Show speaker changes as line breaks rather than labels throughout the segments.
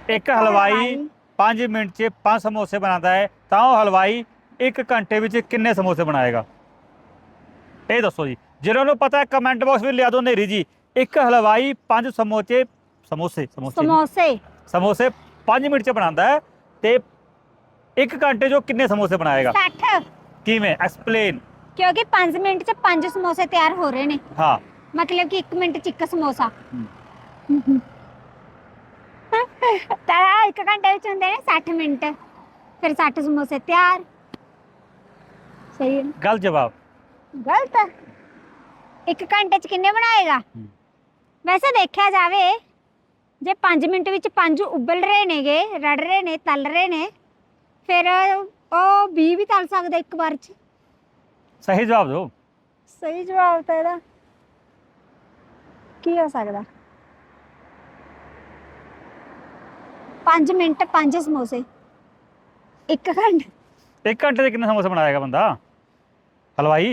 ਇੱਕ ਹਲਵਾਈ 5 ਮਿੰਟ 'ਚ 5 ਸਮੋਸੇ ਬਣਾਉਂਦਾ ਹੈ ਤਾਂ ਉਹ ਹਲਵਾਈ 1 ਘੰਟੇ ਵਿੱਚ ਕਿੰਨੇ ਸਮੋਸੇ ਬਣਾਏਗਾ? ਇਹ ਦੱਸੋ ਜੀ। ਜਿਹਨਾਂ ਨੂੰ ਪਤਾ ਹੈ ਕਮੈਂਟ ਬਾਕਸ ਵਿੱਚ ਲਿਆ ਦਿਓ ਨੇਰੀ ਜੀ। ਇੱਕ ਹਲਵਾਈ 5 ਸਮੋਸੇ ਸਮੋਸੇ ਸਮੋਸੇ
ਸਮੋਸੇ
ਸਮੋਸੇ 5 ਮਿੰਟ 'ਚ ਬਣਾਉਂਦਾ ਹੈ ਤੇ 1 ਘੰਟੇ 'ਚ ਕਿੰਨੇ ਸਮੋਸੇ ਬਣਾਏਗਾ?
60।
ਕਿਵੇਂ? ਐਕਸਪਲੇਨ।
ਕਿਉਂਕਿ 5 ਮਿੰਟ 'ਚ 5 ਸਮੋਸੇ ਤਿਆਰ ਹੋ ਰਹੇ ਨੇ।
ਹਾਂ
ਮਤਲਬ ਕਿ 1 ਮਿੰਟ 'ਚ 1 ਸਮੋਸਾ। ਤਾਂ 1 ਘੰਟੇ ਵਿੱਚ ਹੁੰਦੇ ਨੇ 60 ਮਿੰਟ। ਫਿਰ 60 ਸਮੋਸੇ ਤਿਆਰ। ਸਹੀ ਹੈ?
ਗਲਤ ਜਵਾਬ।
ਗਲਤ। 1 ਘੰਟੇ 'ਚ ਕਿੰਨੇ ਬਣਾਏਗਾ? ਵੈਸੇ ਦੇਖਿਆ ਜਾਵੇ ਜੇ 5 ਮਿੰਟ ਵਿੱਚ 5 ਉਬਲ ਰਹੇ ਨੇਗੇ, ਰੜ ਰਹੇ ਨੇ, ਤਲ ਰਹੇ ਨੇ, ਫਿਰ ਉਹ 20 ਵੀ ਤਲ ਸਕਦਾ ਇੱਕ ਵਾਰ 'ਚ।
ਸਹੀ ਜਵਾਬ ਦਿਓ।
ਸਹੀ ਜਵਾਬ ਤਾਂ ਇਹਦਾ ਕੀ ਹੋ ਸਕਦਾ? 5 ਮਿੰਟ 5 ਸਮੋਸੇ 1 ਘੰਟੇ।
1 ਘੰਟੇ 'ਚ ਕਿੰਨੇ ਸਮੋਸੇ ਬਣਾਏਗਾ ਬੰਦਾ ਹਲਵਾਈ?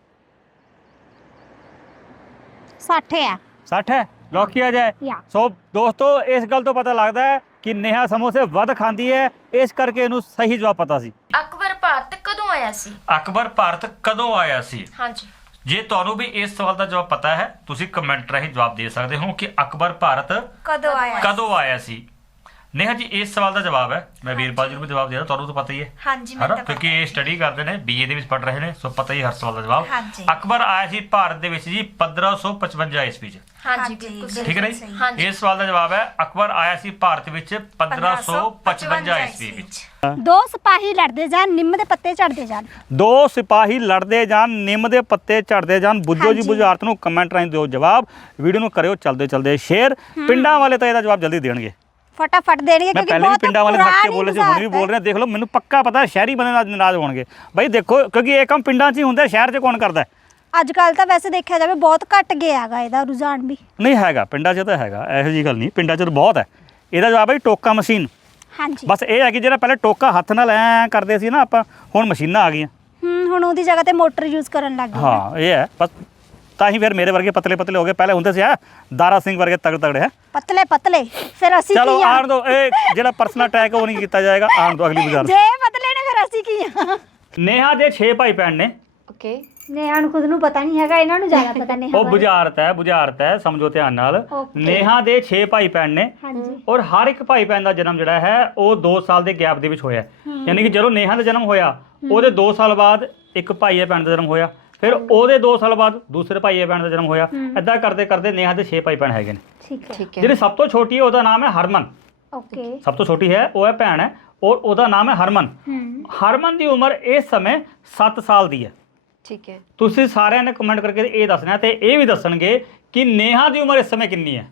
60 ਆ।
60 ਹੈ। ਲੌਕ किया जाए।
या
ਸੋ ਦੋਸਤੋ ਇਸ ਗੱਲ ਤੋਂ ਪਤਾ ਲੱਗਦਾ ਹੈ ਕਿ ਨੇਹਾ ਸਮੋਸੇ ਵੱਧ ਖਾਂਦੀ ਹੈ, ਇਸ ਕਰਕੇ ਇਹਨੂੰ ਸਹੀ ਜਵਾਬ ਪਤਾ ਸੀ।
ਅਕਬਰ ਭਾਰਤ ਕਦੋਂ ਆਇਆ ਸੀ?
ਅਕਬਰ ਭਾਰਤ ਕਦੋਂ ਆਇਆ ਸੀ?
ਹਾਂਜੀ।
ਜੇ ਤੁਹਾਨੂੰ ਵੀ ਇਸ ਸਵਾਲ ਦਾ ਜਵਾਬ ਪਤਾ ਹੈ ਤੁਸੀਂ ਕਮੈਂਟ ਰਾਹੀਂ ਜਵਾਬ ਦੇ ਸਕਦੇ ਹੋ ਕਿ ਅਕਬਰ ਭਾਰਤ
ਕਦੋਂ
ਆਇਆ ਸੀ। ਨੇਹਾ ਜੀ ਇਸ ਸਵਾਲ ਦਾ ਜਵਾਬ ਹੈ, ਮੈਂ ਵੀਰਪਾਲ ਜੀ ਨੂੰ ਵੀ ਜਵਾਬ ਦੇ ਰਿਹਾ, ਤੁਹਾਨੂੰ ਤਾਂ ਪਤਾ ਹੀ ਹੈ।
ਹਾਂਜੀ
ਹੈ ਨਾ, ਕਿਉਂਕਿ ਇਹ ਸਟੱਡੀ ਕਰਦੇ ਨੇ, ਬੀਏ ਦੇ ਵਿੱਚ ਪੜ੍ਹ ਰਹੇ ਨੇ, ਸੋ ਪਤਾ ਹੀ ਹਰ ਸਵਾਲ ਦਾ ਜਵਾਬ।
ਹਾਂਜੀ।
ਅਕਬਰ ਆਇਆ ਸੀ ਭਾਰਤ ਦੇ ਵਿੱਚ ਜੀ 1555 ਈਸਵੀ ਚ।
ਹਾਂਜੀ ਬਿਲਕੁਲ
ਠੀਕ ਹੈ ਨਾ ਜੀ? ਇਸ ਸਵਾਲ ਦਾ ਜਵਾਬ ਹੈ ਅਕਬਰ ਆਇਆ ਸੀ ਭਾਰਤ ਵਿੱਚ 1555 ਈਸਵੀ ਵਿੱਚ।
2 ਸਿਪਾਹੀ ਲੜਦੇ ਜਾਣ, ਨਿੰਮ ਦੇ ਪੱਤੇ ਝੜਦੇ ਜਾਣ।
2 ਸਿਪਾਹੀ ਲੜਦੇ ਜਾਣ, ਨਿੰਮ ਦੇ ਪੱਤੇ ਝੜਦੇ ਜਾਣ। ਬੁੱਝੋ ਜੀ ਬੁਝਾਰਤ ਨੂੰ ਕਮੈਂਟ ਰਾਹੀਂ ਦਿਓ ਜਵਾਬ। ਵੀਡੀਓ ਨੂੰ ਕਰਿਓ ਚਲਦੇ ਚਲਦੇ ਸ਼ੇਅਰ। ਪਿੰਡਾਂ ਵਾਲੇ ਤਾਂ ਇਹਦਾ ਜਵਾਬ ਜਲਦੀ ਦੇਣਗੇ,
ਫਟਾਫਟ ਦੇਣਗੇ
ਮੈਂ
ਕਿਉਂਕਿ
ਪਹਿਲੇ ਵੀ
ਬਹੁਤ
ਪਿੰਡਾਂ ਵਾਲੇ ਹੱਥ 'ਚ
ਪੁਰਾਣੀ
ਬੋਲੇ ਸੀ, ਹੁਣ ਵੀ ਬੋਲ ਰਹੇ। ਦੇਖ ਲਓ ਮੈਨੂੰ ਪੱਕਾ ਪਤਾ ਸ਼ਹਿਰੀ ਬੰਦੇ ਨਾਲ ਨਾਰਾਜ਼ ਹੋਣਗੇ ਬਾਈ। ਦੇਖੋ ਕਿਉਂਕਿ ਇਹ ਕੰਮ ਪਿੰਡਾਂ 'ਚ ਹੀ ਹੁੰਦਾ, ਸ਼ਹਿਰ 'ਚ ਕੌਣ ਕਰਦਾ?
ਅੱਜ ਕੱਲ ਤਾਂ ਵੈਸੇ ਦੇਖਿਆ ਜਾਵੇ ਬਹੁਤ ਘਟ ਗਿਆ ਹੈਗਾ ਇਹਦਾ ਰੁਝਾਨ ਵੀ।
ਨਹੀਂ ਹੈਗਾ, ਪਿੰਡਾਂ 'ਚ ਤਾਂ ਹੈਗਾ, ਇਹੋ ਜਿਹੀ ਗੱਲ ਨਹੀਂ, ਪਿੰਡਾਂ 'ਚ ਤਾਂ ਬਹੁਤ ਹੈ। ਇਹਦਾ ਜਵਾਬ ਹੈ ਜੀ ਟੋਕਾ ਮਸ਼ੀਨ।
ਹਾਂਜੀ।
ਬਸ ਇਹ ਹੈ ਕਿ ਜਿਹੜਾ ਪਹਿਲੇ ਟੋਕਾ ਹੱਥ ਨਾਲ ਐ ਕਰਦੇ ਸੀ ਨਾ ਆਪਾਂ, ਹੁਣ ਮਸ਼ੀਨਾਂ ਆ ਗਈਆਂ।
ਹੁਣ ਉਹਦੀ ਜਗ੍ਹਾ ਤੇ ਮੋਟਰ ਯੂਜ਼ ਕਰਨ ਲੱਗ ਗਏ।
ਹਾਂ ਇਹ ਹੈ ਬਸ। ਤਾਂ ਹੀ ਫਿਰ ਮੇਰੇ ਵਰਗੇ ਪਤਲੇ ਪਤਲੇ ਹੋ ਗਏ, ਪਹਿਲੇ ਹੁੰਦੇ ਸੀ ਆ ਦਾਰਾ ਸਿੰਘ ਵਰਗੇ ਤਗੜੇ ਤਗੜੇ ਹੈ।
ਪਤਲੇ ਪਤਲੇ ਫਿਰ ਅਸੀਂ
ਚਲੋ
ਕੀ ਆ?
ਆਣ ਦੋ, ਇਹ ਜਿਹੜਾ ਪਰਸਨਲ ਅਟੈਕ ਉਹ ਨਹੀਂ ਕੀਤਾ ਜਾਏਗਾ, ਆਣ ਦੋ ਅਗਲੀ ਬਾਜ਼ਾਰ।
ਜੇ ਪਤਲੇ ਨੇ ਫਿਰ ਅਸੀਂ ਕੀ ਆ?
ਨੇਹਾ ਦੇ 6 ਭਾਈ ਭੈਣ ਨੇ।
ਓਕੇ।
ਨੇਹਾ ਨੂੰ ਖੁਦ ਨੂੰ ਪਤਾ ਨਹੀਂ ਹੈਗਾ, ਇਹਨਾਂ ਨੂੰ ਜ਼ਿਆਦਾ ਪਤਾ ਨੇਹਾ
ਉਹ
ਬਾਰੇ।
ਬੁਝਾਰਤ ਹੈ, ਸਮਝੋ ਧਿਆਨ ਨਾਲ।
Okay।
ਨੇਹਾ ਦੇ 6 ਭਾਈ ਭੈਣ ਨੇ
ਹਾਂਜੀ।
ਔਰ ਹਰ ਇੱਕ ਭਾਈ ਭੈਣ ਦਾ ਜਨਮ ਜਿਹੜਾ ਹੈ ਉਹ 2 ਸਾਲ ਦੇ ਗੈਪ ਦੇ ਵਿੱਚ ਹੋਇਆ। ਯਾਨੀ ਕਿ ਜਦੋਂ ਨੇਹਾ ਦਾ ਜਨਮ ਹੋਇਆ ਉਹਦੇ 2 ਸਾਲ ਬਾਅਦ ਇੱਕ ਭਾਈ ਭੈਣ ਦਾ ਜਨਮ ਹੋਇਆ, ਫਿਰ ਉਹਦੇ 2 ਸਾਲ ਬਾਅਦ ਦੂਸਰੇ ਭਾਈ ਭੈਣ ਦਾ ਜਨਮ ਹੋਇਆ। ਏਦਾਂ ਕਰਦੇ ਕਰਦੇ ਨੇਹਾ ਦੇ 6 ਭਾਈ ਭੈਣ ਹੈਗੇ ਨੇ।
ਠੀਕ ਹੈ।
ਠੀਕ ਹੈ।
ਜਿਹੜੀ ਸਭ ਤੋਂ ਛੋਟੀ ਹੈ ਉਹਦਾ ਨਾਮ ਹੈ ਹਰਮਨ।
ਓਕੇ।
ਸਭ ਤੋਂ ਛੋਟੀ ਹੈ ਉਹ ਹੈ ਭੈਣ ਹੈ ਔਰ ਉਹਦਾ ਨਾਮ ਹੈ ਹਰਮਨ। ਹਰਮਨ ਦੀ ਉਮਰ ਇਸ ਸਮੇਂ 7 ਸਾਲ ਦੀ ਹੈ।
ਠੀਕ ਹੈ।
ਤੁਸੀਂ ਸਾਰਿਆਂ ਨੇ ਕਮੈਂਟ ਕਰਕੇ ਇਹ ਦੱਸਣਾ ਤੇ ਇਹ ਵੀ ਦੱਸਣਗੇ ਕਿ ਨੇਹਾ ਦੀ ਉਮਰ ਇਸ ਸਮੇਂ ਕਿੰਨੀ ਹੈ।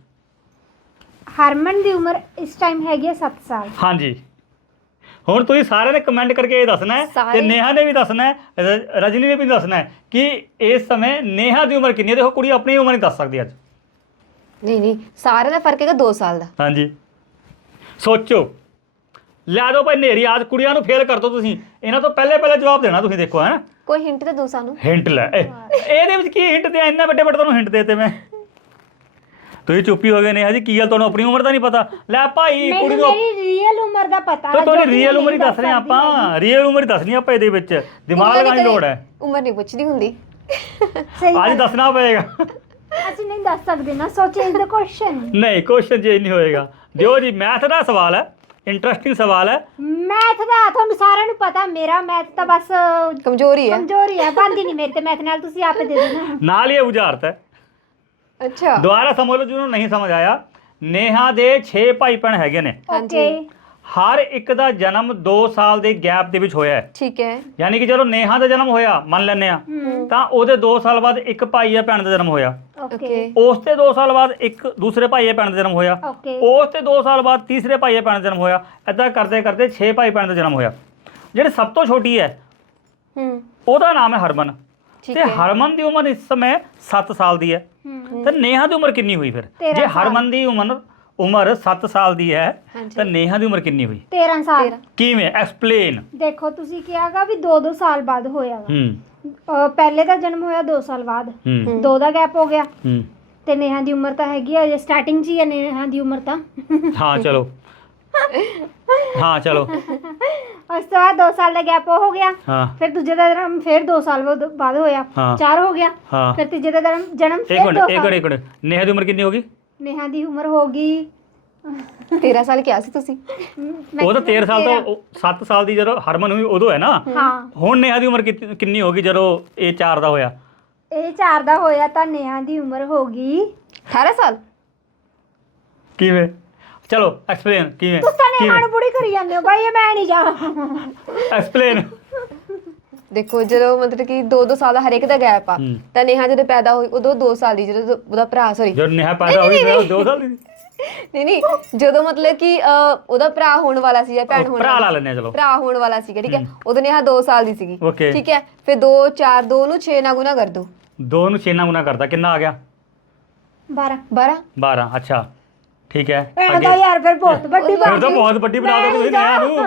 ਹਰਮਨ ਦੀ ਉਮਰ ਇਸ ਟਾਈਮ ਹੈਗੀ ਹੈ 7 ਸਾਲ।
ਹਾਂਜੀ, ਹੁਣ ਤੁਸੀਂ ਸਾਰਿਆਂ ਨੇ ਕਮੈਂਟ ਕਰਕੇ ਇਹ ਦੱਸਣਾ ਹੈ ਤੇ ਨੇਹਾ ਨੇ ਵੀ ਦੱਸਣਾ ਹੈ, ਰਜਨੀ ਨੇ ਵੀ ਦੱਸਣਾ ਹੈ ਕਿ ਇਸ ਸਮੇਂ ਨੇਹਾ ਦੀ ਉਮਰ ਕਿੰਨੀ ਹੈ। ਦੇਖੋ ਕੁੜੀ ਆਪਣੀ ਉਮਰ ਨਹੀਂ ਦੱਸ ਸਕਦੀ ਅੱਜ।
ਨਹੀਂ ਸਾਰਿਆਂ ਦਾ ਫਰਕ ਹੈਗਾ 2 ਸਾਲ ਦਾ।
ਹਾਂਜੀ ਸੋਚੋ। ਲੈ ਦਿਓ ਭਾਈ ਨੇਰੀ, ਅੱਜ ਕੁੜੀਆਂ ਨੂੰ ਫੇਲ ਕਰ ਦਿਓ ਤੁਸੀਂ। ਇਹਨਾਂ ਤੋਂ ਪਹਿਲੇ ਜਵਾਬ ਦੇਣਾ ਤੁਸੀਂ। ਦੇਖੋ ਹੈ
ਕੋਈ ਹਿੰਟ ਤਾਂ ਦੋ ਸਾਨੂੰ।
ਹਿੰਟ ਲੈ ਇਹਦੇ ਵਿੱਚ ਕੀ ਹਿੰਟ ਦਿਆ? ਇੰਨਾ ਵੱਡੇ ਤੁਹਾਨੂੰ ਹਿੰਟ ਦੇਤੇ ਮੈਂ, ਤੁਸੀਂ ਚੁੱਪੀ ਹੋ ਗਏ ਨੇਹਾ ਜੀ। ਕੀ ਗੱਲ ਤੁਹਾਨੂੰ ਆਪਣੀ ਉਮਰ ਦਾ ਨਹੀਂ ਪਤਾ? ਲੈ ਭਾਈ ਕੁੜੀ ਨੂੰ
ਮੇਰੀ ਰੀਅਲ ਉਮਰ ਦਾ ਪਤਾ
ਤਾਂ ਤੁਹਾਡੀ ਰੀਅਲ ਉਮਰ ਹੀ ਦੱਸ ਰਹੇ ਆਪਾਂ, ਰੀਅਲ ਉਮਰ ਹੀ ਦੱਸਣੀ ਆਪਾਂ ਇਹਦੇ ਵਿੱਚ। ਦਿਮਾਗ ਲਗਾਉਣ ਦੀ ਲੋੜ ਹੈ।
ਉਮਰ ਨਹੀਂ ਪੁੱਛਦੀ ਹੁੰਦੀ।
ਅੱਜ ਦੱਸਣਾ ਪਏਗਾ।
ਅਸੀਂ ਨਹੀਂ ਦੱਸ ਸਕਦੇ ਨਾ, ਸੋ ਚੇਂਜ ਦ ਕੁਐਸਚਨ।
ਨਹੀਂ ਕੁਐਸਚਨ ਚੇਂਜ ਨਹੀਂ ਹੋਏਗਾ। ਦਿਓ ਜੀ, ਮੈਥ ਦਾ ਸਵਾਲ ਹੈ, ਇੰਟਰਸਟਿੰਗ ਸਵਾਲ ਹੈ।
ਮੈਥ ਦਾ ਤੁਹਾਨੂੰ ਸਾਰਿਆਂ ਨੂੰ ਪਤਾ, ਮੇਰਾ ਮੈਥ ਤਾਂ ਬਸ
ਕਮਜ਼ੋਰੀ ਹੈ
ਬੰਦੀ ਨਹੀਂ ਮੇਰੇ ਤੇ ਮੈਥ ਨਾਲ। ਤੁਸੀਂ ਆਪੇ ਦੇ ਦੇਣਾ।
ਨਾਲ ਹੀ ਇਹ ਬੁਝਾਰਤ ਹੈ।
ਅੱਛਾ
ਦੁਬਾਰਾ ਸਮਝ ਲਓ ਜਿਹਨੂੰ ਨਹੀਂ ਸਮਝ ਆਇਆ। ਨੇਹਾ ਦੇ 6 ਭਾਈ ਭੈਣ ਹੈਗੇ ਨੇ।
ਓਕੇ।
ਹਰ ਇੱਕ ਦਾ ਜਨਮ 2 ਸਾਲ ਦੇ ਗੈਪ ਦੇ ਵਿੱਚ ਹੋਇਆ ਹੈ।
ਠੀਕ ਹੈ।
ਯਾਨੀ ਕਿ ਜਦੋਂ ਨੇਹਾ ਦਾ ਜਨਮ ਹੋਇਆ ਮੰਨ ਲੈਂਦੇ ਆ, ਤਾਂ ਉਹਦੇ 2 ਸਾਲ ਬਾਅਦ ਇੱਕ ਭਾਈ ਜਾਂ ਭੈਣ ਦਾ ਜਨਮ ਹੋਇਆ।
ਓਕੇ।
ਉਸ ਤੇ 2 ਸਾਲ ਬਾਅਦ ਇੱਕ ਦੂਸਰੇ ਭਾਈ ਜਾਂ ਭੈਣ ਦਾ ਜਨਮ ਹੋਇਆ।
ਓਕੇ।
ਉਸ ਤੇ 2 ਸਾਲ ਬਾਅਦ ਤੀਸਰੇ ਭਾਈ ਜਾਂ ਭੈਣ ਦਾ ਜਨਮ ਹੋਇਆ। ਏਦਾਂ ਕਰਦੇ ਕਰਦੇ 6 ਭਾਈ ਭੈਣ ਦਾ ਜਨਮ ਹੋਇਆ। ਜਿਹੜੇ ਸਭ ਤੋਂ ਛੋਟੀ ਹੈ ਉਹਦਾ ਨਾਮ ਹੈ ਹਰਮਨ। ਤੇ ਹਰਮਨ ਦੀ ਉਮਰ ਇਸ ਸਮੇਂ 7 ਸਾਲ ਦੀ ਹੈ। ਤੇ ਨੇਹਾ ਦੀ ਉਮਰ ਕਿੰਨੀ ਹੋਈ ਫਿਰ? ਜੇ ਹਰਮਨ ਦੀ ਉਮਰ 7 ਸਾਲ ਦੀ ਹੈ ਤਾਂ ਨੇਹਾ ਦੀ ਉਮਰ ਕਿੰਨੀ ਹੋਈ?
13 ਸਾਲ।
ਕਿਵੇਂ? ਐਕਸਪਲੇਨ।
ਦੇਖੋ ਤੁਸੀਂ ਕਿਹਾਗਾ ਵੀ 2 ਸਾਲ ਬਾਅਦ ਹੋਇਆ ਵਾ। ਪਹਿਲੇ ਦਾ ਜਨਮ ਹੋਇਆ 2 ਸਾਲ ਬਾਅਦ, 2 ਦਾ ਗੈਪ ਹੋ ਗਿਆ। ਤੇ ਨੇਹਾ ਦੀ ਉਮਰ ਤਾਂ ਹੈਗੀ ਹੈ ਸਟਾਰਟਿੰਗ 'ਚ ਹੀ ਹੈ ਨੇਹਾ ਦੀ ਉਮਰ ਤਾਂ।
ਹਾਂ ਚਲੋ ਹਾਂ ਚਲੋ
ਉਸ ਤੋਂ ਬਾਅਦ 2 ਸਾਲ ਦਾ ਗੈਪ ਹੋ ਗਿਆ।
ਹਾਂ
ਫਿਰ ਦੂਜੇ ਦਾ ਜਨਮ ਫਿਰ 2 ਸਾਲ ਬਾਅਦ ਹੋਇਆ,
ਹਾਂ।
4 ਹੋ ਗਿਆ।
ਹਾਂ
ਫਿਰ ਤੀਜੇ ਦਾ ਜਨਮ
ਇੱਕ
ਫਿਰ 2
ਮਿੰਟ
ਸਾਲ।
ਇੱਕ ਮਿੰਟ ਨੇਹਾ ਦੀ ਉਮਰ ਕਿੰਨੀ ਹੋ ਗਈ?
ਨੇਹਾ ਦੀ ਉਮਰ ਹੋ ਗਈ
13 ਸਾਲ ਕਿਹਾ ਸੀ ਤੁਸੀਂ।
ਉਹ ਤਾਂ 13 ਸਾਲ ਤੋਂ 7 ਸਾਲ ਦੀ ਜਦੋਂ ਹਰਮਨ ਹੋਈ ਉਦੋਂ ਹੈ ਨਾ।
ਹਾਂ
ਹੁਣ ਨੇਹਾ ਦੀ ਉਮਰ ਕਿੰਨੀ ਹੋ ਗਈ ਜਦੋਂ ਇਹ 4 ਦਾ ਹੋਇਆ?
ਇਹ 4 ਦਾ ਹੋਇਆ ਤਾਂ ਨੇਹਾ ਦੀ ਉਮਰ ਹੋ ਗਈ
18 ਸਾਲ।
ਕਿਵੇਂ? ਚਲੋ ਐਕਸਪਲੇਨ ਕਿਵੇਂ?
ਤੁਸੀਂ ਤਾਂ ਨੇਹਾ ਨੂੰ ਬੁੜੀ ਕਰੀ ਜਾਂਦੇ ਹੋ ਬਾਈ, ਇਹ ਮੈਂ ਨਹੀਂ ਜਾ।
ਐਕਸਪਲੇਨ।
ਦੇਖੋ ਜਦੋਂ ਮਤਲਬ ਕਿ 2-2 ਸਾਲ ਦਾ ਹਰੇਕ ਦਾ ਗੈਪ ਆ, ਤਾਂ ਨੇਹਾ ਜਦੋਂ ਪੈਦਾ ਹੋਈ ਉਦੋਂ 2 ਸਾਲ ਦੀ, ਜਦੋਂ ਉਹਦਾ ਭਰਾ ਸੌਰੀ
ਜਦੋਂ ਨੇਹਾ ਪੈਦਾ ਹੋਈ ਫਿਰ 2 ਸਾਲ ਦੀ
ਨਹੀਂ ਜਦੋਂ ਮਤਲਬ ਕਿ ਉਹਦਾ ਭਰਾ ਹੋਣ ਵਾਲਾ ਸੀ ਜਾਂ ਭੈਣ ਹੋਣ
ਭਰਾ ਲਾ ਲੈਣੇ ਚਲੋ।
ਭਰਾ ਹੋਣ ਵਾਲਾ ਸੀਗਾ, ਠੀਕ ਹੈ। ਉਦੋਂ ਨੇਹਾ 2 ਸਾਲ ਦੀ ਸੀਗੀ,
Okay।
ਠੀਕ ਹੈ। ਫਿਰ 2 4 2 ਨੂੰ 6 ਨਾਲ ਗੁਣਾ ਕਰ ਦੋ।
2 ਨੂੰ 6 ਨਾਲ ਗੁਣਾ ਕਰਦਾ ਕਿੰਨਾ ਆ ਗਿਆ?
12
12। ਅੱਛਾ ਠੀਕ ਹੈ।
ਇਹ ਤਾਂ ਯਾਰ ਫਿਰ ਬਹੁਤ ਵੱਡੀ
ਫਿਰ
ਬਾਤ
ਤਾਂ ਬਹੁਤ ਵੱਡੀ ਬਣਾ ਦੋ ਤੁਸੀਂ ਨੇਹਾ ਨੂੰ।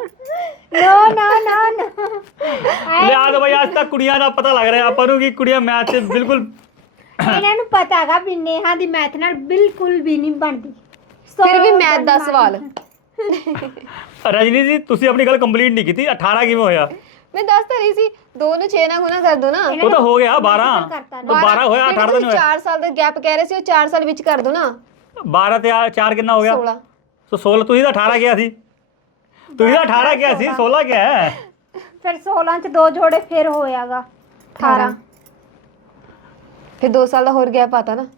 ਨਾ
ਲਿਆ ਦੋ ਬਈ, ਅੱਜ ਤੱਕ ਕੁੜੀਆਂ ਦਾ ਪਤਾ ਲੱਗ ਰਿਹਾ ਆਪਾਂ ਨੂੰ ਕਿ ਕੁੜੀਆਂ ਮੈਥ 'ਚ ਬਿਲਕੁਲ
ਇਹਨਾਂ ਨੂੰ ਪਤਾ ਹੈਗਾ ਵੀ ਨੇਹਾ ਦੀ ਮੈਥ ਨਾਲ ਬਿਲਕੁਲ ਵੀ ਨਹੀਂ ਬਣਦੀ।
ਫਿਰ ਵੀ ਮੈਥ ਦਾ ਸਵਾਲ।
ਰਜਨੀ ਜੀ ਤੁਸੀਂ ਆਪਣੀ ਗੱਲ ਕੰਪਲੀਟ ਨਹੀਂ ਕੀਤੀ। 18 ਕਿਵੇਂ ਹੋਇਆ?
ਮੈਂ ਦੱਸ ਤਾਂ ਰਹੀ ਸੀ 2 ਨੂੰ 6 ਨਾਲ ਗੁਣਾ ਕਰ ਦੋ ਨਾ।
ਉਹ ਤਾਂ ਹੋ ਗਿਆ 12। ਤਾਂ 12 ਹੋਇਆ, 18 ਤਾਂ ਨਹੀਂ ਹੋਇਆ।
4 ਸਾਲ ਦਾ ਗੈਪ ਕਹਿ ਰਹੇ ਸੀ, ਉਹ 4 ਸਾਲ ਵਿੱਚ ਕਰ ਦੋ ਨਾ।
12 ਤੇ 4 ਕਿੰਨਾ ਹੋ ਗਿਆ?
16।
ਸੋ 16 ਤੁਸੀਂ ਤਾਂ 18 ਗਿਆ ਸੀ। ਤੁਸੀਂ ਤਾਂ 18 ਗਿਆ ਸੀ, 16 ਗਿਆ ਹੈ।
ਫਿਰ 16 ਚ 2 ਜੋੜੇ ਫਿਰ ਹੋਇਆਗਾ 18।
ਫਿਰ 2 ਸਾਲ ਦਾ ਹੋਰ ਗੈਪ ਆਤਾ ਨਾ।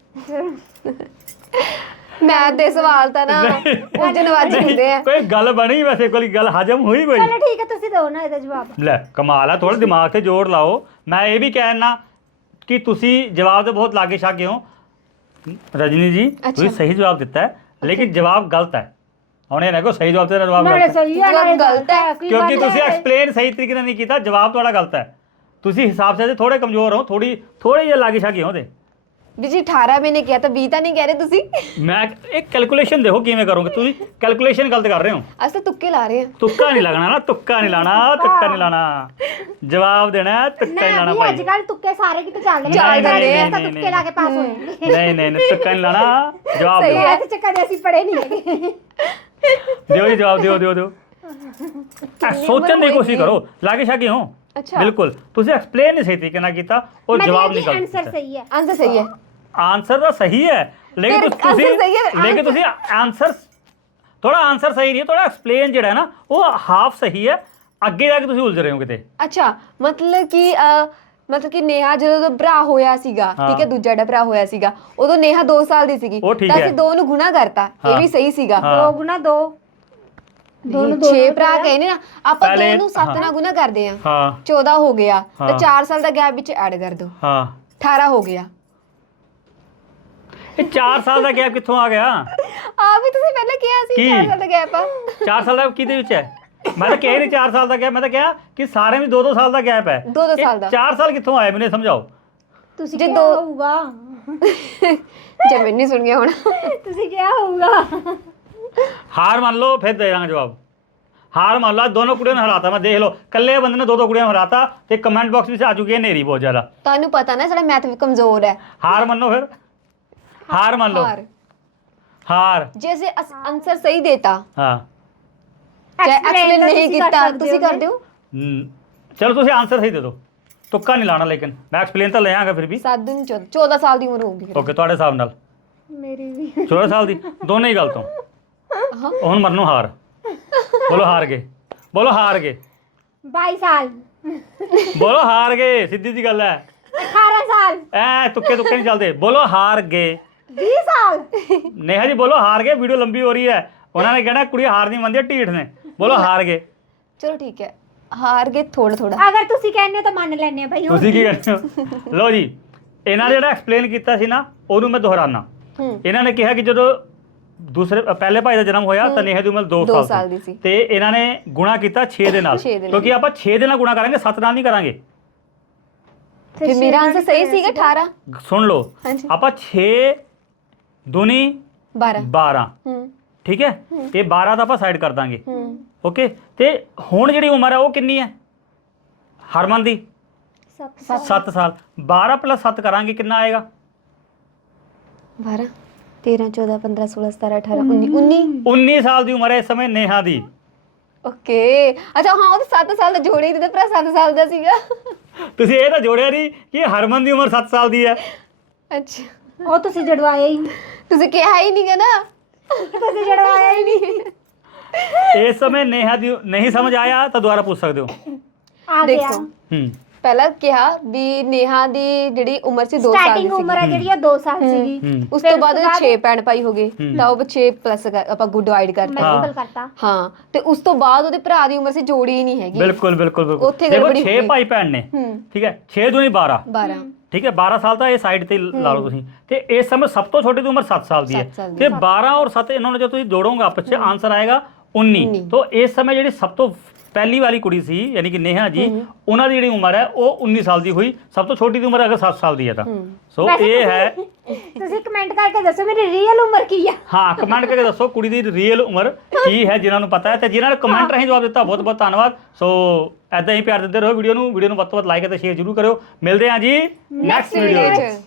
ਮੈਥ ਦੇ ਸਵਾਲ ਤਾਂ ਨਾ ਉਲਝਣ ਵਾਜ ਹੁੰਦੇ ਆ।
ਕੋਈ ਗੱਲ ਬਣੀ ਵੈਸੇ, ਕੋਈ ਗੱਲ ਹਜਮ ਹੋਈ ਕੋਈ?
ਚਲੋ ਠੀਕ ਹੈ, ਤੁਸੀਂ ਦਿਓ ਨਾ ਇਹਦਾ ਜਵਾਬ।
ਲੈ ਕਮਾਲ ਆ, ਥੋੜਾ ਦਿਮਾਗ ਤੇ ਜ਼ੋਰ ਲਾਓ। ਮੈਂ ਇਹ ਵੀ ਕਹਿਣਾ ਕਿ ਤੁਸੀਂ ਜਵਾਬ ਦੇ ਬਹੁਤ ਲਾਗੇ ਛਾਗੇ ਹੋ। ਰਜਨੀ ਜੀ ਤੁਸੀਂ ਸਹੀ ਜਵਾਬ ਦਿੱਤਾ ਹੈ, ਲੇਕਿਨ ਜਵਾਬ ਗਲਤ ਹੈ। ਹੁਣ ਇਹ ਨਾ ਕੋ ਸਹੀ ਜਵਾਬ ਤੇ ਜਵਾਬ
ਨਾਲੇ
ਗਲਤ ਹੈ,
ਸਹੀ ਹੈ ਨਾਲੇ
ਗਲਤ ਹੈ।
ਕਿਉਂਕਿ ਤੁਸੀਂ ਐਕਸਪਲੇਨ ਸਹੀ ਤਰੀਕੇ ਨਾਲ ਨਹੀਂ ਕੀਤਾ। ਜਵਾਬ ਤੁਹਾਡਾ ਗਲਤ ਹੈ। ਤੁਸੀਂ ਹਿਸਾਬ ਸੇ ਥੋੜੇ ਕਮਜ਼ੋਰ ਹੋ, ਥੋੜੇ ਜਿਹੇ ਲਾਗੇ ਛਾਗੇ ਹੋ ਉਹਦੇ।
ਵੀ ਜੀ 18 ਮੈਨੇ ਕਿਹਾ ਤਾਂ 20 ਤਾਂ ਨਹੀਂ ਕਹਿ ਰਹੇ ਤੁਸੀਂ।
ਮੈਂ ਇੱਕ ਕੈਲਕੂਲੇਸ਼ਨ ਦੇਖੋ ਕਿਵੇਂ ਕਰੋਗੇ ਤੁਸੀਂ। ਕੈਲਕੂਲੇਸ਼ਨ ਗਲਤ ਕਰ ਰਹੇ ਹੋ।
ਅਸੀਂ ਤਾਂ ਤੁੱਕੇ ਲਾ ਰਹੇ ਹਾਂ।
ਤੁੱਕਾ ਨਹੀਂ ਲੱਗਣਾ ਨਾ, ਤੁੱਕਾ ਨਹੀਂ ਲਾਣਾ। ਜਵਾਬ ਦੇਣਾ ਹੈ, ਤੁੱਕਾ ਨਹੀਂ ਲਾਣਾ ਭਾਈ।
ਅੱਜ ਕੱਲ ਤੁੱਕੇ ਸਾਰੇ ਕਿਤੇ ਚੱਲਦੇ
ਨੇ।
ਤਾਂ ਤੁੱਕੇ ਲਾ ਕੇ ਪਾਸ ਹੋਏ।
ਨਹੀਂ ਤੁੱਕਾ ਨਹੀਂ ਲਾਣਾ। ਜਵਾਬ
ਸਹੀ
ਦਿਓ।
ਹੈ।
ਤੇ ਚੱਕਰ ਅਸੀਂ ਪੜੇ ਨਹੀਂ ਹੈਗੇ।
ਦਿਓ ਜੀ ਜਵਾਬ, ਦਿਓ। ਸੋਚਣ ਦੀ ਕੋਸ਼ਿਸ਼ ਕਰੋ, ਲਾਗੇ ਛਾਗੇ ਹੋ।
ਅੱਛਾ
ਬਿਲਕੁਲ ਤੁਸੀਂ ਐਕਸਪਲੇਨ ਨਹੀਂ ਸਹੀ ਤਰੀਕੇ ਨਾਲ ਕੀਤਾ ਔਰ ਜਵਾਬ ਨਹੀਂ
ਆਨਸਰ
ਕੀਤਾ।
ਸਹੀ ਹੈ।
ਆਨਸਰ ਸਹੀ ਹੈ।
ਆਨਸਰ ਤਾਂ ਸਹੀ ਹੈ, ਲੇਕਿਨ
ਫਿਰ
ਤੁਸੀਂ
answer ਸਹੀ ਹੈ,
ਲੇਕਿਨ ਤੁਸੀਂ ਆਨਸਰ ਥੋੜਾ ਆਨਸਰ ਸਹੀ ਨਹੀਂ ਹੈ, ਥੋੜਾ ਐਕਸਪਲੇਨ ਜਿਹੜਾ ਹੈ ਨਾ ਉਹ ਹਾਫ ਸਹੀ ਹੈ। ਅੱਗੇ ਜਾ ਕੇ ਤੁਸੀਂ ਉਲਝ ਰਹੇ ਹੋ ਕਿਤੇ।
ਅੱਛਾ ਮਤਲਬ ਕਿ ਨੇਹਾ ਜਦੋਂ ਦਾ ਭਰਾ ਹੋਇਆ ਸੀਗਾ, ਠੀਕ ਹੈ, ਦੂਜਾ ਜਿਹੜਾ ਭਰਾ ਹੋਇਆ ਸੀਗਾ ਉਦੋਂ ਨੇਹਾ 2 ਸਾਲ ਦੀ ਸੀਗੀ,
ਉਹ ਠੀਕ
ਤਾਂ
ਹੈ।
ਅਸੀਂ 2 ਨੂੰ ਗੁਣਾ ਕਰਤਾ, ਇਹ ਵੀ ਸਹੀ ਸੀਗਾ।
2 ਗੁਣਾ 2
6 ਭਰਾ ਕਹਿੰਦੇ ਨਾ, ਆਪਾਂ 2
ਪਹਿਲੇ-
ਨੂੰ 7 ਨਾਲ ਗੁਣਾ ਕਰਦੇ ਆ,
ਹਾਂ
14 ਹੋ ਗਿਆ।
ਹਾਂ।
ਤਾਂ 4 ਸਾਲ ਦਾ ਗੈਪ ਵਿੱਚ ਐਡ ਕਰ ਦੋ,
ਹਾਂ
18 ਹੋ ਗਿਆ।
ਇਹ 4 ਸਾਲ ਦਾ ਗੈਪ ਕਿੱਥੋਂ ਆ ਗਿਆ?
ਆ ਵੀ ਤੁਸੀਂ ਪਹਿਲਾਂ ਕਿਹਾ ਸੀ
ਕੀ?
4 ਸਾਲ ਦਾ ਗੈਪ ਆ।
4 ਸਾਲ ਦਾ ਕਿਹਦੇ ਵਿੱਚ ਹੈ? ਮੈਂ ਤਾਂ ਕਹਿ ਨਹੀਂ 4 ਸਾਲ ਦਾ ਗੈਪ, ਮੈਂ ਤਾਂ ਕਿਹਾ ਕਿ ਸਾਰੇ ਵਿੱਚ 2-2 ਸਾਲ ਦਾ ਗੈਪ ਹੈ।
2-2 ਸਾਲ ਦਾ।
4 ਸਾਲ ਕਿੱਥੋਂ ਆਏ ਮੈਨੂੰ ਇਹ ਸਮਝਾਓ।
ਤੁਸੀਂ
ਜੇ
ਕਿਹਾ
ਦੋ-
ਹੋਊਗਾ।
ਜੇ ਮੈਨੂੰ ਨਹੀਂ ਸੁਣ ਗਿਆ ਹੁਣ।
ਤੁਸੀਂ ਕਿਹਾ ਹੋਊਗਾ।
ਹਾਰ ਮੰਨ ਲਓ ਫਿਰ ਦੇ ਦਾਂਗਾ ਜਵਾਬ। ਹਾਰ ਮੰਨ लो, दोनों कुड़ियों ने हराता। मैं देख लो कल्ले बंदे ने 2-2 कुड़ियों हराता तो कमेंट बॉक्स में से आ चुकी है नेरी बहुत ज्यादा।
ਤੁਹਾਨੂੰ ਪਤਾ ਨਾ ਸਾਡਾ ਮੈਥ ਵੀ ਕਮਜ਼ੋਰ ਹੈ।
हार मान लो, फिर हार मान लो। हार
ਜੇ ਅਸੀਂ ਆਨਸਰ ਸਹੀ ਦੇਤਾ,
हाँ
ਚਾਹੇ ਐਕਸਪਲੇਨ ਨਹੀਂ ਕੀਤਾ, ਤੁਸੀਂ ਕਰ ਦਿਓ।
चलो ਤੁਸੀਂ ਆਨਸਰ ਸਹੀ ਦੇ ਦਿਓ। ਤੁੱਕਾ ਨਹੀਂ ਲਾਣਾ, ਲੇਕਿਨ ਮੈਂ ਐਕਸਪਲੇਨ ਤਾਂ ਲੈ ਆਂਗਾ ਫਿਰ ਵੀ।
7 ਦਿਨ 14 ਸਾਲ ਦੀ ਉਮਰ ਹੋਊਗੀ।
ਓਕੇ ਤੁਹਾਡੇ ਹਿਸਾਬ ਨਾਲ
ਮੇਰੀ ਵੀ
14 ਸਾਲ ਦੀ ਦੋਨੇ ਹੀ ਗਲਤ ਹੋ। ਹੁਣ ਮਰਨੋਂ ਹਾਰ। ਬੋਲੋ ਹਾਰ ਗਏ, ਬੋਲੋ ਹਾਰ ਗਏ,
22 ਸਾਲ
ਬੋਲੋ ਹਾਰ ਗਏ। ਸਿੱਧੀ ਜੀ ਗੱਲ ਹੈ।
18 ਸਾਲ
ਐ ਤੁੱਕੇ ਤੁੱਕੇ ਨਹੀਂ ਚੱਲਦੇ। ਬੋਲੋ ਹਾਰ ਗਏ।
20 ਸਾਲ
नेहा जी बोलो हार गए। वीडियो लंबी हो रही है, उन्होंने कहना कुड़ी हार नहीं मंदी ढीठ ने। बोलो हार गए।
ਚਲੋ ਠੀਕ ਹੈ, ਹਾਰ ਗਏ ਥੋੜਾ ਥੋੜਾ।
ਅਗਰ ਤੁਸੀਂ ਕਹਿੰਦੇ ਹੋ ਤਾਂ ਮੰਨ ਲੈਣੇ ਆ ਭਾਈ।
ਤੁਸੀਂ ਕੀ ਕਹਿੰਦੇ ਹੋ? ਲਓ ਜੀ, ਇਹਨਾਂ ਨੇ ਜਿਹੜਾ ਐਕਸਪਲੇਨ ਕੀਤਾ ਸੀ ਨਾ ਉਹਨੂੰ ਮੈਂ ਦੁਹਰਾਨਾ। ਇਹਨਾਂ ਨੇ ਕਿਹਾ ਕਿ ਜਦੋਂ ਪਹਿਲੇ ਭਾਈ ਦਾ ਜਨਮ ਹੋਇਆ ਤਾਂ ਨੇਹਾ ਦੀ ਉਮਰ 2 ਸਾਲ
ਦੀ ਸੀ
ਤੇ ਇਹਨਾਂ ਨੇ ਗੁਣਾ ਕੀਤਾ 6 ਦੇ ਨਾਲ, ਕਿਉਂਕਿ ਆਪਾਂ 6 ਦੇ ਨਾਲ ਗੁਣਾ ਕਰਾਂਗੇ, 7 ਨਾਲ ਨਹੀਂ ਕਰਾਂਗੇ।
ਫਿਰ ਮੇਰਾ ਆਨਸਰ ਸਹੀ ਸੀਗਾ 18।
ਸੁਣ ਲਓ,
ਹਾਂਜੀ।
ਆਪਾਂ 6 दूनी 12 ਠੀਕ ਹੈ। ਇਹ 12 ਦਾ ਆਪਾਂ ਸਾਈਡ ਕਰ ਦਾਂਗੇ। ਓਕੇ, ਤੇ ਹੁਣ ਜਿਹੜੀ ਉਮਰ ਹੈ ਉਹ ਕਿੰਨੀ ਹੈ ਹਰਮਨ ਦੀ? 7 ਸਾਲ। 12 + 7 ਕਰਾਂਗੇ ਕਿੰਨਾ ਆਏਗਾ?
12 13 14 15 16 17 18 19
19 ਸਾਲ ਦੀ ਉਮਰ ਹੈ ਇਸ ਸਮੇਂ ਨੇਹਾ ਦੀ।
ਓਕੇ ਅੱਛਾ ਹਾਂ ਉਹ 7 ਸਾਲ ਦਾ ਜੋੜੀ ਤੇ ਭਰਾ 7 ਸਾਲ ਦਾ ਸੀਗਾ।
ਤੁਸੀਂ ਇਹ ਤਾਂ ਜੋੜਿਆ ਨਹੀਂ ਕਿ ਹਰਮਨ ਦੀ ਉਮਰ 7 ਸਾਲ ਦੀ ਹੈ।
ਅੱਛਾ
ਉਹ ਤੁਸੀਂ ਜੜਵਾਇਆ ਹੀ
ਤੁਸੀਂ ਕਿਹਾ ਹੀ ਨਹੀਂਗਾ ਨਾ।
ਤੁਸੀਂ ਜੜਵਾਇਆ ਹੀ ਨਹੀਂ।
ਇਸ ਸਮੇਂ ਨੇਹਾ ਦੀ ਨਹੀਂ ਸਮਝ ਆਇਆ ਤਾਂ ਦੁਬਾਰਾ ਪੁੱਛ ਸਕਦੇ ਹੋ।
ਆ ਗਿਆ
ਦੇਖੋ
ਹੂੰ
ਪਹਿਲਾਂ ਕਿਹਾ ਵੀ ਨੇਹਾ ਦੀ ਜਿਹੜੀ ਉਮਰ ਸੀ 2 ਸਾਲ ਦੀ
ਸਟਾਰਟਿੰਗ ਉਮਰ ਹੈ ਜਿਹੜੀ ਉਹ 2 ਸਾਲ ਸੀਗੀ।
ਹੂੰ
ਉਸ ਤੋਂ ਬਾਅਦ 6 ਭੈਣ ਭਾਈ ਹੋ ਗਏ ਤਾਂ ਉਹ 6 ਪਲੱਸ ਆਪਾਂ ਗੁੱਡ ਡਿਵਾਈਡ ਕਰਤਾ।
ਮਲਟੀਪਲ ਕਰਤਾ।
ਹਾਂ ਤੇ ਉਸ ਤੋਂ ਬਾਅਦ ਉਹਦੇ ਭਰਾ ਦੀ ਉਮਰ ਸੀ ਜੋੜੀ ਹੀ ਨਹੀਂ ਹੈਗੀ।
ਬਿਲਕੁਲ ਬਿਲਕੁਲ ਬਿਲਕੁਲ
ਉੱਥੇ
ਦੇਖੋ
ਗੜਬੜੀ
6 ਭਾਈ ਭੈਣ ਨੇ
ਹੂੰ
ਠੀਕ ਹੈ 6 ਦੂਣੀ 12
12
ਠੀਕ ਹੈ 12 ਸਾਲ ਤਾਂ ਇਹ ਸਾਈਡ ਤੇ ਲਾ ਲਓ ਤੁਸੀਂ ਤੇ ਇਸ ਸਮੇਂ ਸਭ ਤੋਂ ਛੋਟੀ ਦੀ ਉਮਰ 7 ਸਾਲ ਦੀ ਹੈ
7 ਸਾਲ ਦੀ।
ਤੇ 12 ਔਰ 7 ਇਹਨਾਂ ਨੂੰ ਜੇ ਤੁਸੀਂ ਜੋੜੋਗੇ ਆਪਸ ਵਿੱਚ ਆਨਸਰ ਆਏਗਾ 19 तो इस समय ਜਿਹੜੀ ਸਭ ਤੋਂ ਪਹਿਲੀ ਵਾਲੀ ਕੁੜੀ ਸੀ ਯਾਨੀ ਕਿ ਨੇਹਾ ਜੀ ਉਹਨਾਂ ਦੀ ਜਿਹੜੀ ਉਮਰ ਹੈ ਉਹ 19 ਸਾਲ ਦੀ ਹੋਈ। ਸਭ ਤੋਂ ਛੋਟੀ ਦੀ ਉਮਰ ਅਗਰ 7 ਸਾਲ ਦੀ ਹੈ ਤਾਂ ਸੋ ਇਹ ਹੈ।
ਤੁਸੀਂ ਕਮੈਂਟ ਕਰਕੇ ਦੱਸੋ ਮੇਰੀ ਰੀਅਲ ਉਮਰ ਕੀ ਆ।
ਹਾਂ ਕਮੈਂਟ ਕਰਕੇ ਦੱਸੋ ਕੁੜੀ ਦੀ ਰੀਅਲ ਉਮਰ ਕੀ ਹੈ ਜਿਨ੍ਹਾਂ ਨੂੰ ਪਤਾ ਹੈ ਤੇ ਜਿਨ੍ਹਾਂ ਨੇ ਕਮੈਂਟ ਰਾਹੀਂ ਜਵਾਬ ਦਿੱਤਾ ਬਹੁਤ ਬਹੁਤ ਧੰਨਵਾਦ। ਸੋ ਐਦਾਂ ਹੀ ਪਿਆਰ ਦਿੰਦੇ ਰਹੋ ਵੀਡੀਓ ਨੂੰ ਵੱਧ ਤੋਂ ਵੱਧ ਲਾਈਕ ਅਤੇ ਸ਼ੇਅਰ ਜ਼ਰੂਰ ਕਰਿਓ। ਮਿਲਦੇ ਹਾਂ ਜੀ ਨੈਕਸਟ ਵੀਡੀਓ 'ਚ।